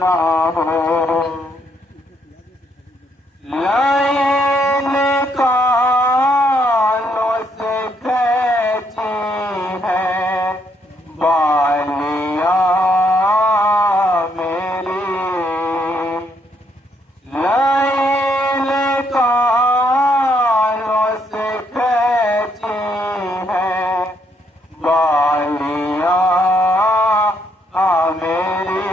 ना हो। लाइन कानों से खींची है बालियां मेरी, लाइन कानों से खींची है बालियां मेरी,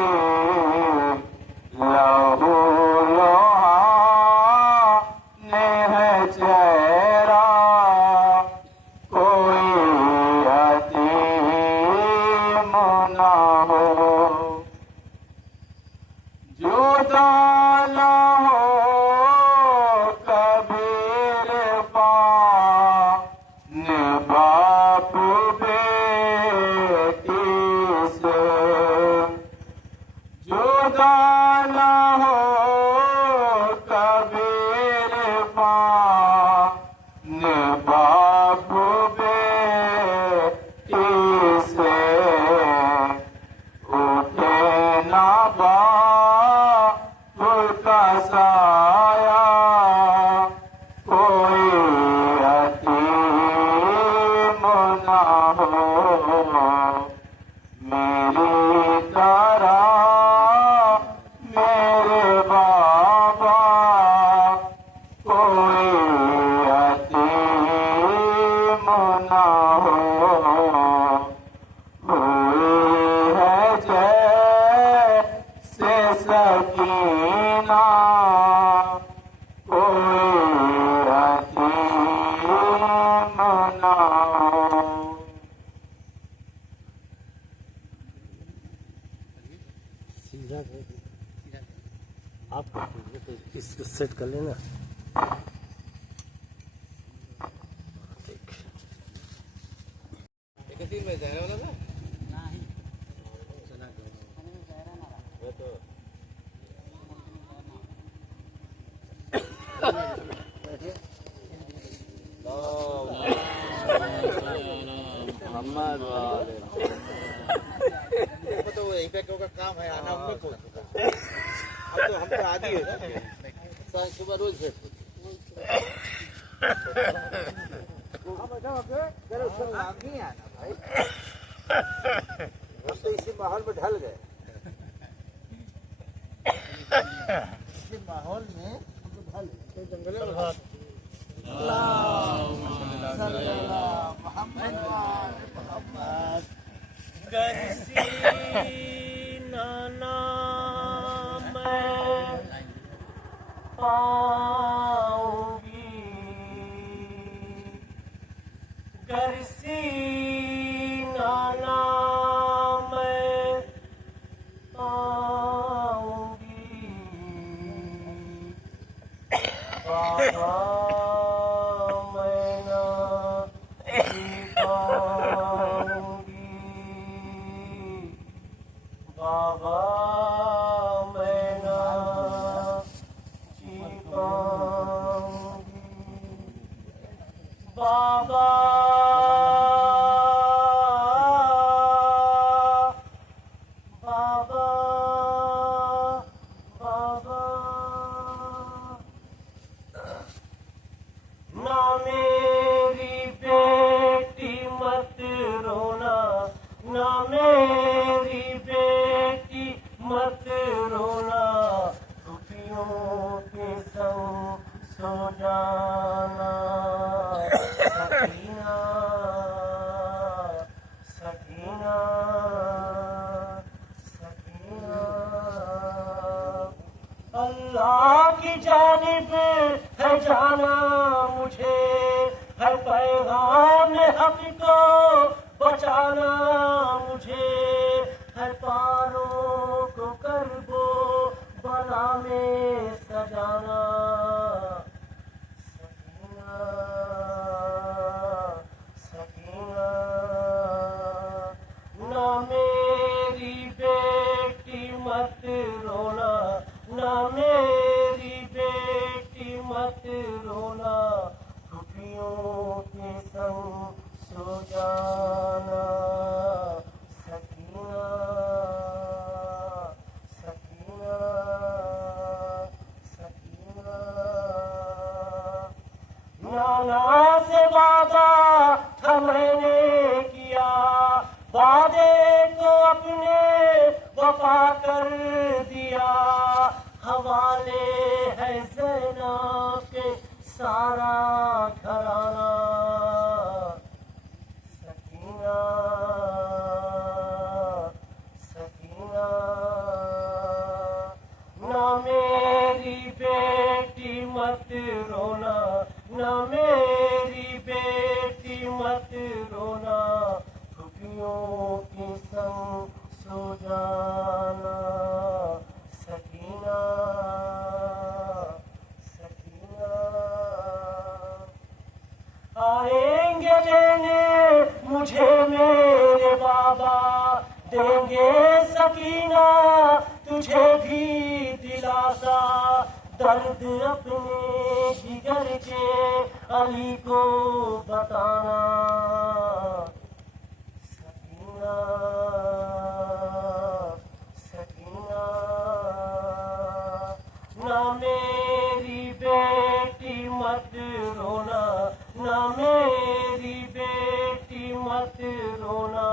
लहू लोहाने है चेहरा कोई यतीम ना हो। जुदा ना हो कबीर पान बाप बेटी से, जुदा ना हो कबीर पान बाप बेटी से, उठे ना बाप का साया कोई यतीम ना हो। मेरी तरह मेरे बाबा कोई यतीम ना हो। हुई है जैसे सकीना कोई यतीम ना हो। सीधा आप तो इसको सेट कर लेना। ठीक में जा रहा ना तो इफेक्टों का काम है आना उनमें पहुंच चुका है। अब तो हम तो आदि हो चुके हैं, सुबह रोज भेज नहीं आना भाई, हम तो इसी माहौल में ढल गए। इसी माहौल में हम तो ढल गए जंगल में। नाना मैं पाऊंगी, गरसी नाना मैं पाऊंगी, बाबा मैं ना जी पाऊंगी, बाबा मैं ना जी पाऊंगी, बाबा बाबा बाबा ना मेरी बेटी मत रोना, ना मेरी बेटी मत रोना, खुशियों के संग सो जाना, सकीना सकीना सकीना। अल्लाह की जानिब है जाना मुझे, है पैगाम हक को बचाना मुझे, है पारों को करबो बला में सजाना, सकीना सकीना। ना मेरी बेटी मत रोना, ना मेरी बेटी मत रोना, खुशियों के संग सो जाना, सकीना सकीना। वफा कर दिया, हवाले है ज़ैनब के सारा घराना। सकीना सकीना ना मेरी बेटी मत रोना, ना मेरी बेटी मत रोना, खुफियों के संग सो जाना। सकीना सकीना आएंगे लेने मुझे मेरे बाबा, देंगे सकीना तुझे भी दिलासा। दर्द अपने जिगर के अली को बताना। सकीना सकीना ना मेरी बेटी मत रोना, ना मेरी बेटी मत रोना,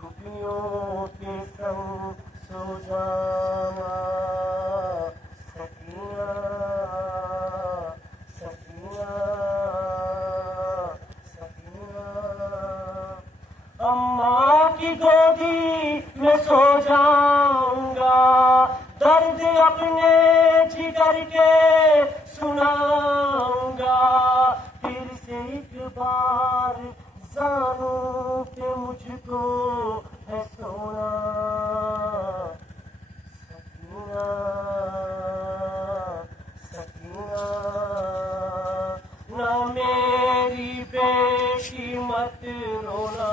खुफियों के संग सो जाना। सकीना सकीना सकीना अम्मा की गोदी में सो जाऊंगा, दर्द अपने जिगर के सुनाऊंगा। फिर से एक बार जानू के मुझको है सोना। सकीना सकीना ना मेरी बेटी मत रोना,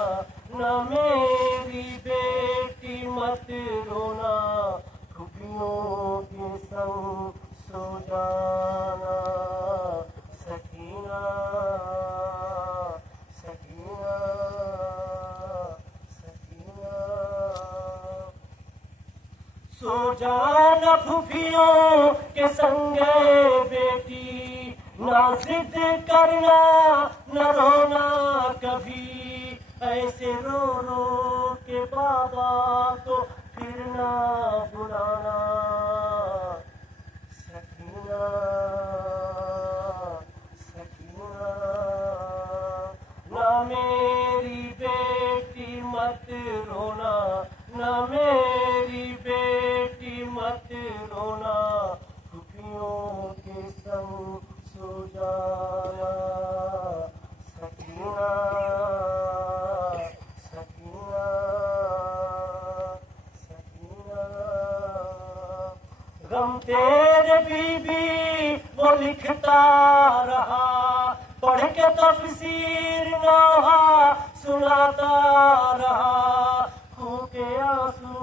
ना मेरी बेटी मत रोना, खुफियों के संग सो जाना। सकीना सकीना सकीना सो जाना खुफियों के संग बेटी, ना जिद करना न रोना कभी, ऐसे रो रो के बाबा को फिर ना बुलाना। सकीना सकीना ना मेरी बेटी मत रोना, ना मेरी बेटी मत रोना, खुफियों के संग सो जाना। सकीना सकीना सकीना गम तेरे बीबी वो लिखता रहा, पढ़ के तफसीर नौहा सुनाता रहा। फूके आंसू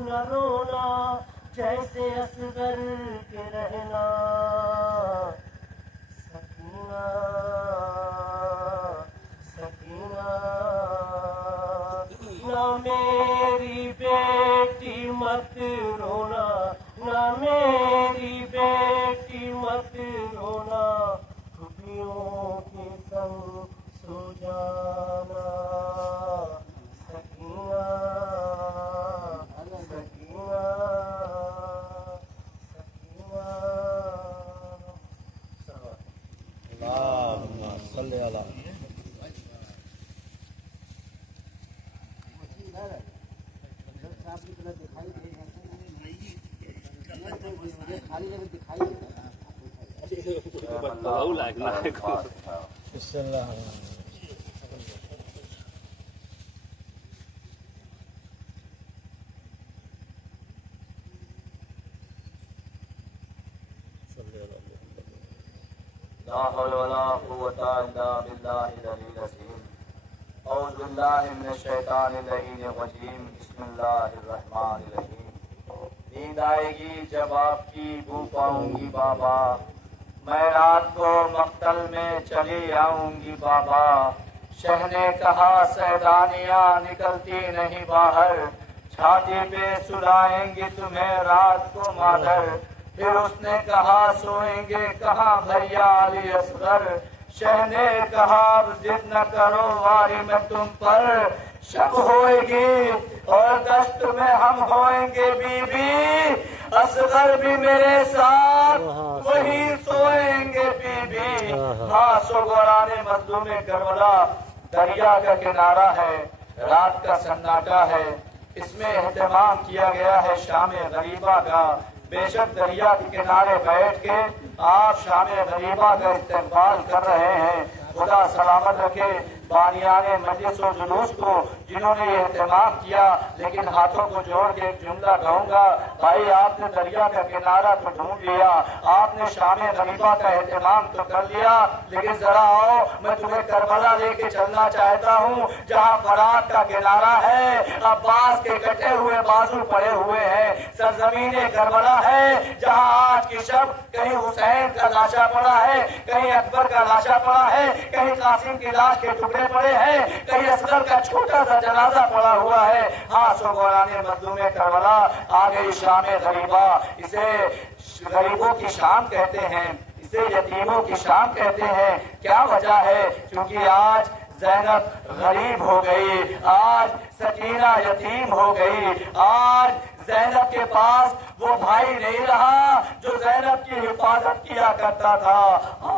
न रोना, जैसे असगर के रहना। सकीना सकीना ना मेरी बेटी मत रोना, ना मेरी बेटी मत रोना, खुफियों के संग सो जाना। सकीना सकीना सकीना अल्लाहुम्मा सल्ली अला खाली जगह दिखाई ला हौला वला कुव्वता इल्ला बिल्लाहिल अलील अज़ीम। औज़ु बिल्लाहि मिनश शैतानिर रजीम। बिस्मिल्लाहिर रहमानिर रहीम। नींद आएगी जब आपकी बू पाऊंगी बाबा, मैं रात को मक्तल में चली आऊंगी बाबा। शह ने कहा सैदानियाँ निकलती नहीं बाहर, छाती पे सुलाएंगी तुम्हें रात को मादर। फिर उसने कहा सोएंगे कहाँ भैया अली असगर। शह ने कहा अब जिद न करो वारी में तुम पर, शब होएगी और दश्त में हम होएंगे बीबी, असगर भी मेरे साथ वही सोएंगे बीबी। हाँ सोगवाराने मजलूम करबला दरिया का किनारा है, रात का सन्नाटा है, इसमें एहतमाम किया गया है शाम गरीबा का। बेशक दरिया के किनारे बैठ के आप शाम गरीबा का इस्तेमाल कर रहे हैं। खुदा सलामत रखे बानियाने मजलिस और जुलूस को जिन्होंने ये एहतमाम किया। लेकिन हाथों को जोड़ के एक जुमला कहूंगा, भाई आपने दरिया का किनारा तो ढूंढ लिया, आपने शाम गरीबा का एहतमाम तो कर लिया, लेकिन जरा आओ मैं तुम्हें करबला लेके चलना चाहता हूँ, जहाँ फरात का किनारा है, अब्बास के कटे हुए बाजू पड़े हुए हैं, सरजमीन करबला है, जहाँ आज की शब कहीं हुसैन का लाशा पड़ा है, कहीं अकबर का लाशा पड़ा है, कहीं कासिम की लाश के टुकड़े पड़े हैं, कहीं असगर का छोटा सा जनाजा पड़ा हुआ है। हाँ सोगवाराने मजलूम करबला आ गई शाम गरीबा। इसे गरीबों की शाम कहते हैं, इसे यतीमों की शाम कहते हैं। क्या वजह है? क्योंकि आज ज़ैनब गरीब हो गई, आज सकीना यतीम हो गई, आज ज़ैनब के पास वो भाई नहीं रहा जो ज़ैनब की हिफाजत किया करता था।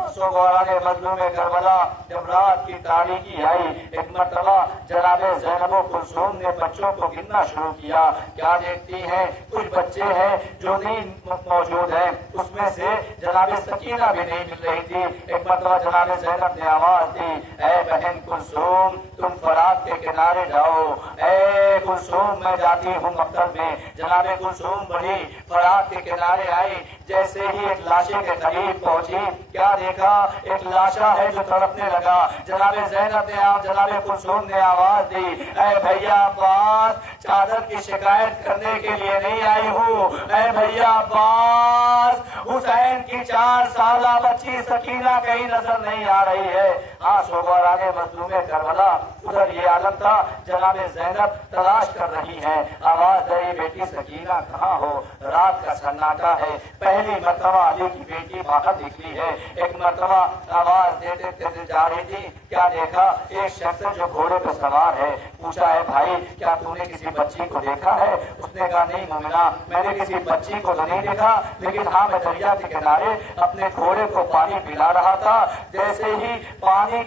सोगवाराने मजलूम करबला जब रात की तारीकी आई, एक मरतबा जनाबे ज़ैनब कुलसूम ने बच्चों को गिनना शुरू किया। क्या देखती हैं? कुछ बच्चे हैं जो नहीं मौजूद हैं, उसमें से जनाबे सकीना भी नहीं मिल रही थी। एक मरतबा जनाबे ज़ैनब ने आवाज दी, ऐ बहन कुलसूम तुम फरात के किनारे जाओ। ऐ कुलसूम मैं जाती हूँ मकतब में। जनाबे कुलसूम बढ़ी, फरात के किनारे आई, जैसे ही एक लाशे के करीब पहुंची, क्या देखा? एक लाशा है जो तड़पने लगा। जनाबे ज़ैनब ने जनाबे कुलसूम ने आवाज दी, ऐ भैया अब्बास चादर की शिकायत करने के लिए नहीं आई हूँ, ऐ भैया अब्बास हुसैन की 4 साला बच्ची सकीना कहीं नजर नहीं आ रही है। हाँ सोगवाराने मजलूम करबला उधर ये आलम था, जनाबे ज़ैनब तलाश कर रही है, आवाज दई बेटी सकीना कहाँ हो? रात का सन्नाटा है, पहली मरतबा अली की बेटी बाहर निकली है। एक मरतबा आवाज देते देते जा रही थी, क्या देखा? एक शख्स जो घोड़े पर सवार है। पूछा, है भाई क्या तूने किसी बच्ची को देखा है? उसने कहा नहीं मोमिना मैंने किसी बच्ची को तो नहीं देखा, लेकिन हाँ मैं दरिया के किनारे अपने घोड़े को पानी पिला रहा था। जैसे ही पानी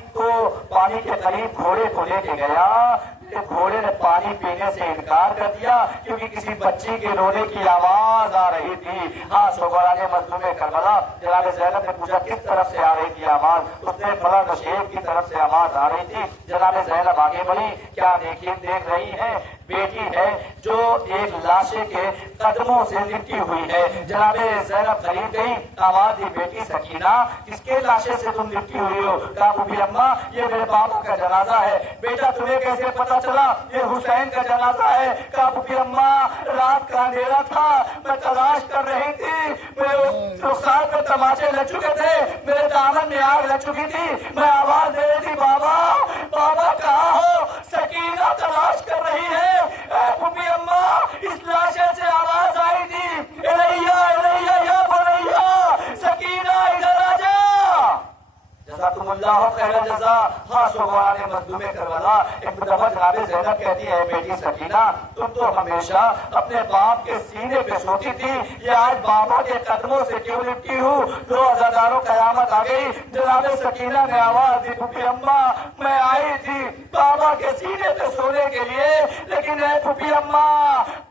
के करीब घोड़े को लेके गया, घोड़े ने पानी पीने से इनकार कर दिया क्योंकि किसी बच्ची के रोने की आवाज आ रही थी। हाँ सोगवाराने मजलूम करबला जनाब ज़ैनब ने पूछा किस तरफ से आ रही थी आवाज? उसने फला नशेब की तरफ से आवाज आ रही थी। जनाब ज़ैनब आगे बढ़ी, क्या देख रही है? बेटी है जो एक लाशे के कदमों से लिपटी हुई है। जनाब ज़ैनब करीब गई, आवाज दी, बेटी सकीना किसके लाशे से तुम लिपटी हुई हो? कहा अम्मा ये मेरे बाबा का जनाजा है। बेटा तुम्हें कैसे पता चला? ये हुसैन का जनाजा है। कहा अम्मा रात का अंधेरा था, मैं तलाश कर रही थी, मेरे रुखसार पर तमाचे लग चुके थे, मेरे दामन में आग लग चुकी थी, मैं आवाज दे रही थी बाबा बाबा कहाँ हो? सकीना तलाश कर रही है। अम्मा इस लाशे से आवाज आई थी, इलैया इलैया या बुनैया सकीना इधर आ जा। जज़ाकुमुल्लाह खैरल जज़ा। हाँ सोगवाराने मजलूम करबला एक दफा जनाब ज़ैनब कहती है, बेटी सकीना तुम तो हमेशा अपने बाप के सीने पे सोती थी, ये आज बाबा के कदमों से क्यों लिपटी हूँ? 2000 कयामत आ गई। जनाब सकीना ने आवाज दी, फूफी अम्मा मैं आई थी बाबा के सीने पे सोने के लिए, लेकिन फूफी अम्मा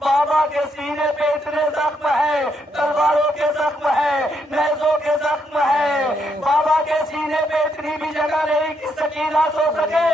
बाबा के सीने पे इतने जख्म है, तलवारों के जख्म है, नेज़ों के जख्म है, बाबा के सीने पे इतनी भी जगह नहीं कि सकीना सो सके।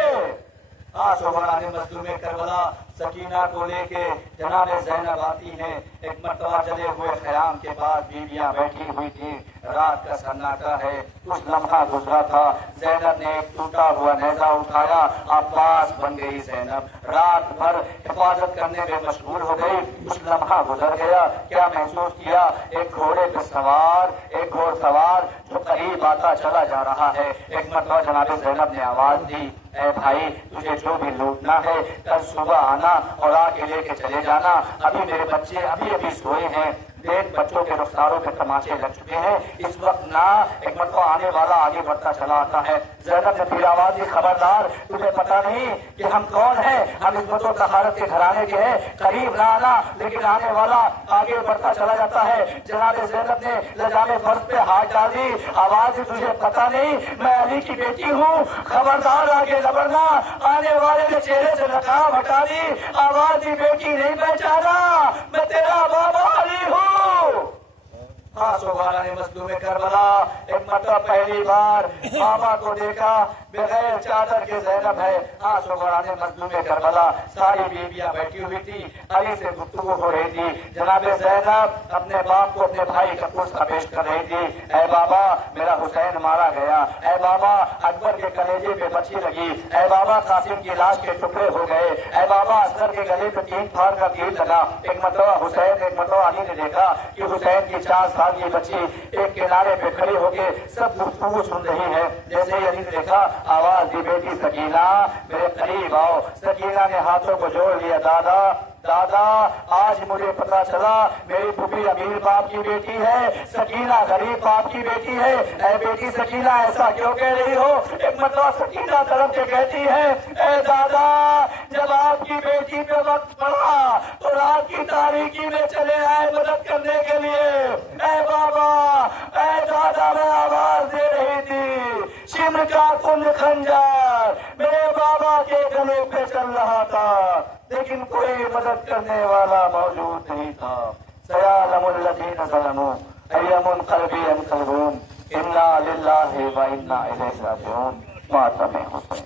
सोगवाराने मजलूम करबला सकीना को लेके जनाब ज़ैनब आती हैं। एक मरतबा जले हुए ख़याम के बाद बीवियां बैठी हुई थी, रात का सन्नाटा है, कुछ लम्हा गुजरा था। ज़ैनब ने एक टूटा हुआ नेज़ा उठाया, अब्बास बन गई ज़ैनब, रात भर हिफाजत करने में मशगूल हो गई। कुछ लम्हा गुजर गया, क्या महसूस किया? एक घोड़े पे सवार, एक घोड़सवार जो करीब आता चला जा रहा है। एक मरतबा जनाब ज़ैनब ने आवाज दी, ऐ भाई तुझे जो भी लूटना है कल सुबह आना और आके लेके चले जाना, अभी मेरे बच्चे अभी सोए हैं। देख बच्चों के रुखसारों के तमाचे लग चुके हैं। इस वक्त ना एक मरतबा आने वाला आगे बढ़ता चला आता है। ज़ैनब ने फिर आवाज दी, खबरदार, तुझे पता नहीं कि हम कौन है? हम इस बतो तहारत के घराने के हैं, करीब ना आना। लेकिन आने वाला आगे बढ़ता चला जाता है। जनाब ज़ैनब ने लजामे फर्श पे हाथ डाल दी, आवाज दी, तुझे पता नहीं मैं अली की बेटी हूँ, खबरदार आगे न बढ़ना। आने वाले ने चेहरे से नकाब हटा दी, आवाज दी, बेटी नहीं पहचाना, मैं तेरा बाबा अली हूँ। हाँ, सुभान ने मजलूम करबला एक मतलब पहली बार बाबा को देखा, बगैर चादर के ज़ैनब है। हाँ, सुभान ने मजलूम करबला सारी बीबियां बैठी हुई थी, अली से गुफ्तगू हो रही थी। जनाब ज़ैनब अपने बाप को अपने भाई का पुस्ता पेश कर रही थी। ऐ बाबा, मेरा हुसैन मारा गया। ऐ बाबा, अकबर के कलेजे पे बची लगी। ऐ बाबा, कासिम की लाश के टुकड़े हो गए। ऐ बाबा, असगर के गले पे 3 फाड़ का तीर लगा। एक मतलब हुसैन, एक मतलब अली ने देखा कि हुसैन की 4 साल की बच्ची एक किनारे पे खड़ी होके सब गुफ्तगू सुन रही है। जैसे ही अली ने देखा, आवाज दी, बेटी सकीना मेरे करीब आओ। सकीना ने हाथों को जोड़ लिया, दादा दादा, आज मुझे पता चला मेरी फूफी अमीर बाप की बेटी है, सकीना गरीब बाप की बेटी है। ऐ बेटी सकीना, ऐसा क्यों कह रही हो? एक मतलब सकीना तरफ से कहती है, ऐ दादा, जब आपकी बेटी पे वक्त पड़ा तो रात की तारीकी में चले आए मदद करने के लिए। ऐ बाबा, ऐ दादा, मैं आवाज दे रही थी, शिम का कुंद खंजर मेरे बाबा के गले पे चल रहा था, लेकिन कोई मदद करने वाला मौजूद नहीं था। सयालमुल्लज़ीन ज़लमू अय्यमुन क़ल्बी यनक़लबून इन्ना लिल्लाहि व इन्ना इलैहि राजिऊन। मातम हुसैन।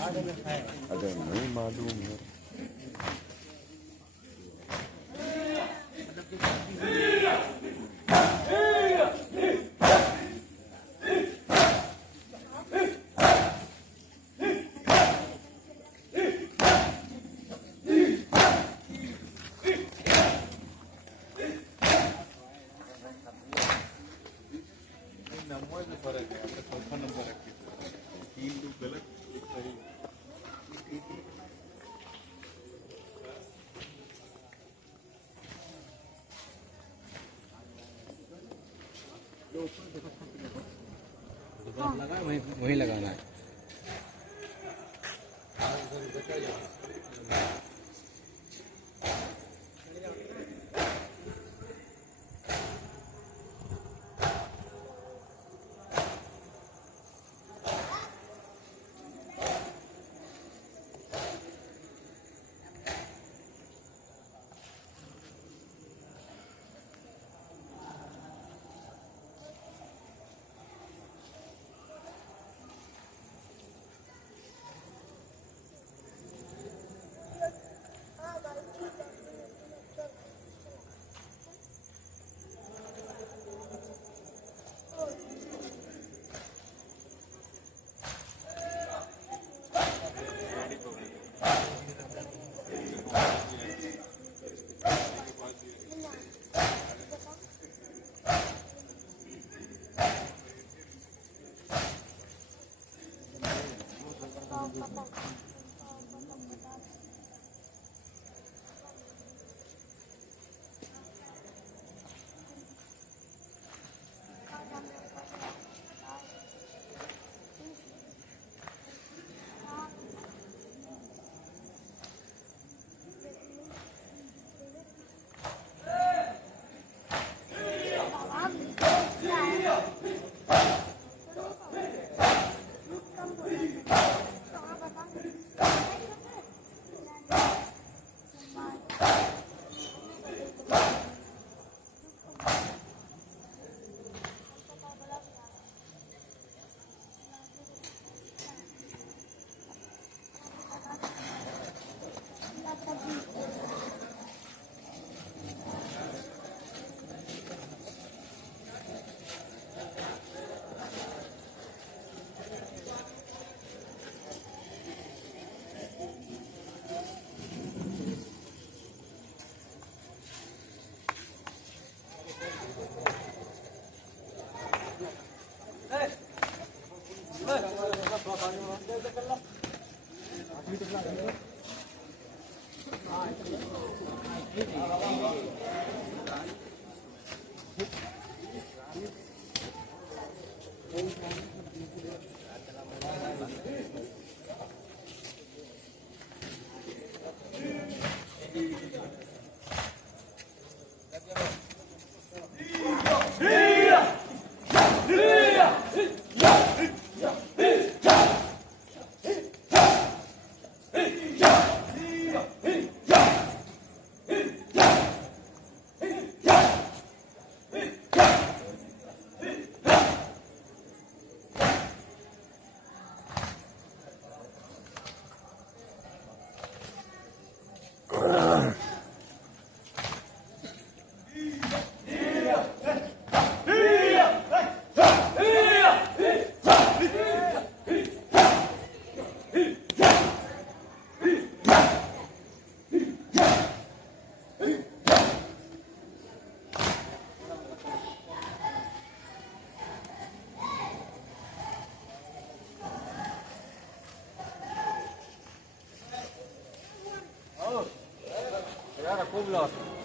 अगर नहीं मालूम है नंबर में फर्क है, आपका चौथा नंबर रखिए, 3 लोग गलत, एक सही। वही लगाना है। खूब लॉस